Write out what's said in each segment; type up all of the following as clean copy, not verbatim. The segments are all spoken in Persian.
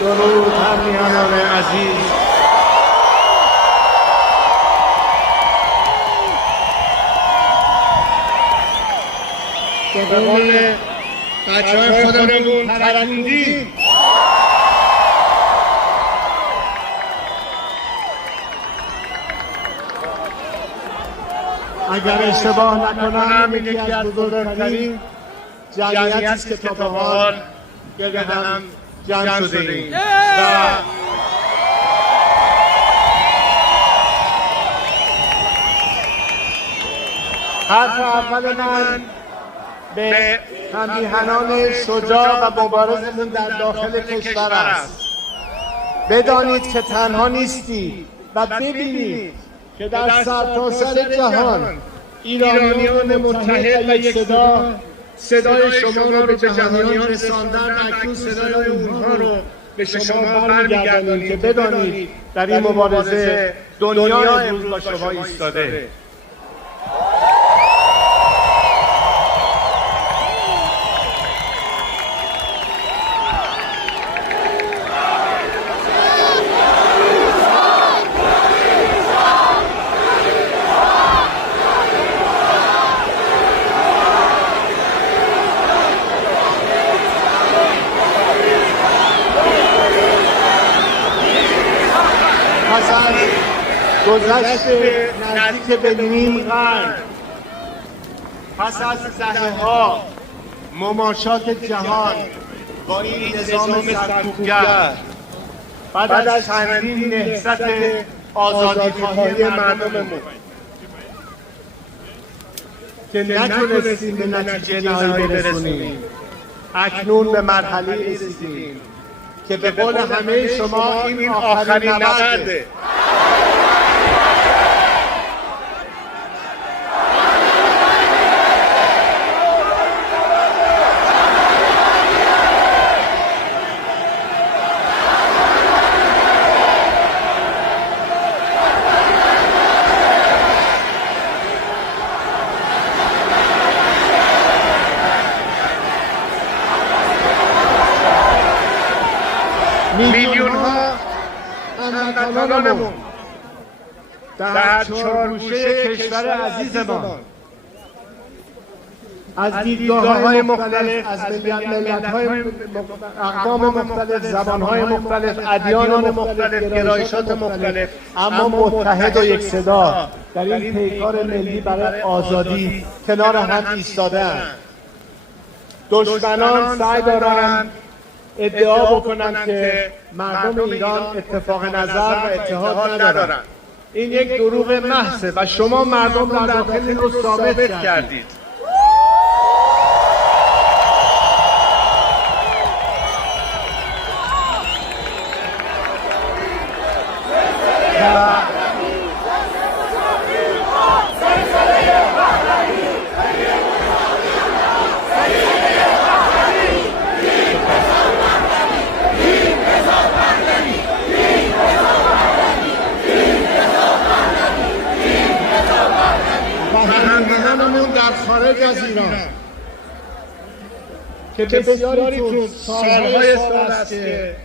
درود همیهنان عزیز. به قول بچه‌های خودمون ترکوندیم. اگر اشتباه نکنم این یکی از بزرگترین جمعیتی است که تا به حال گرد هم جمع شده ایم و حرف اول من به هممیهنان شجاع و مبارزمون در داخل کشور است. بدانید که تنها نیستید و ببینید که در سرتاسر جهان ایرانیان متحد و یک صدای شما رو به جهانیان رساندن. اکنون صدای اونها رو به شما برمیگردانید که بدانید در این مبارزه دنیا امروز با شما ایستاده. پس از گذشت نزدیک به نیم قرن، پس از دهه‌ها مماشات جهان با این نظام سرکوبگر، بعد از چندین نهضت آزادی‌خواهی مردممون که نتونستیم به نتیجه نهایی برسونیم، اکنون به مرحله رسیدیم که به قول همه شما این آخرین نبرده. میلیون ها هموطنانمون در چهارگوشه کشور عزیزمان از دیدگاه‌های مختلف، از ملت‌های اقوام مختلف، زبان‌های مختلف، ادیان مختلف، گرایشات مختلف، اما متحد و یک صدا در این پیکار ملی برای آزادی کنار هم ایستاده‌اند. دشمنان سعی دارند ادعا بکنند که مردم ایران اتفاق نظر و اتحاد ندارند. این یک دروغ محضه و شما مردم را داخل رو ثابت کردید. هممیهنانمون در خارج از ایران که بسیاریتون سالهای سال است که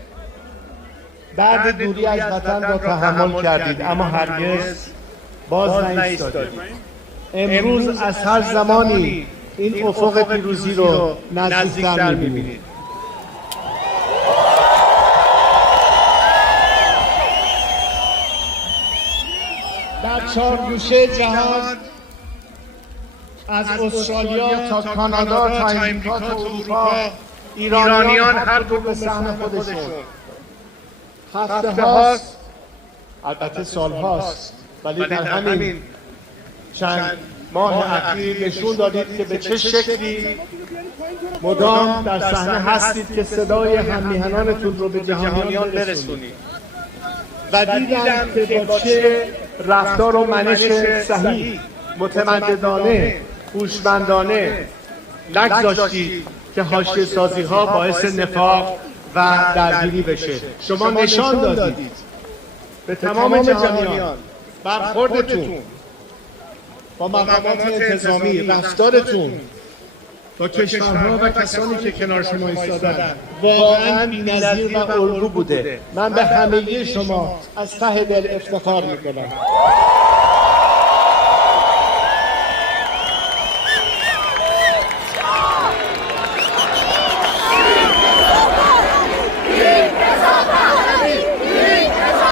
درد دوری از وطن را تحمل کردید اما هرگز باز نایستادید. امروز از هر زمانی این افق پیروزی رو نزدیکتر می‌بینید. در چهارگوشه جهان، از استرالیا تا کانادا تا امریکا تا اروپا، ایرانیان هر کدوم به سهم خودشون هفته هاست، البته سال هاست، ولی در همین چند ماه اخیر نشون دادید که به چه شکلی مدام در صحنه هستید که صدای هممیهنانتون رو به جهانیان برسونید و دیدم که با چه رفتار و منش صحیح، متمددانه، هوشمندانه نگذاشتید که حاشیه سازی ها باعث نفاق و درگیری بشه. شما نشان دادید به تمام جهانیان برخوردتون با مقامات انتظامی، رفتارتون با کشورها و کسانی که کنار شما ایستادن واقعا بی‌نظیر و الگو بوده. من به همگی شما از ته دل افتخار میکنم.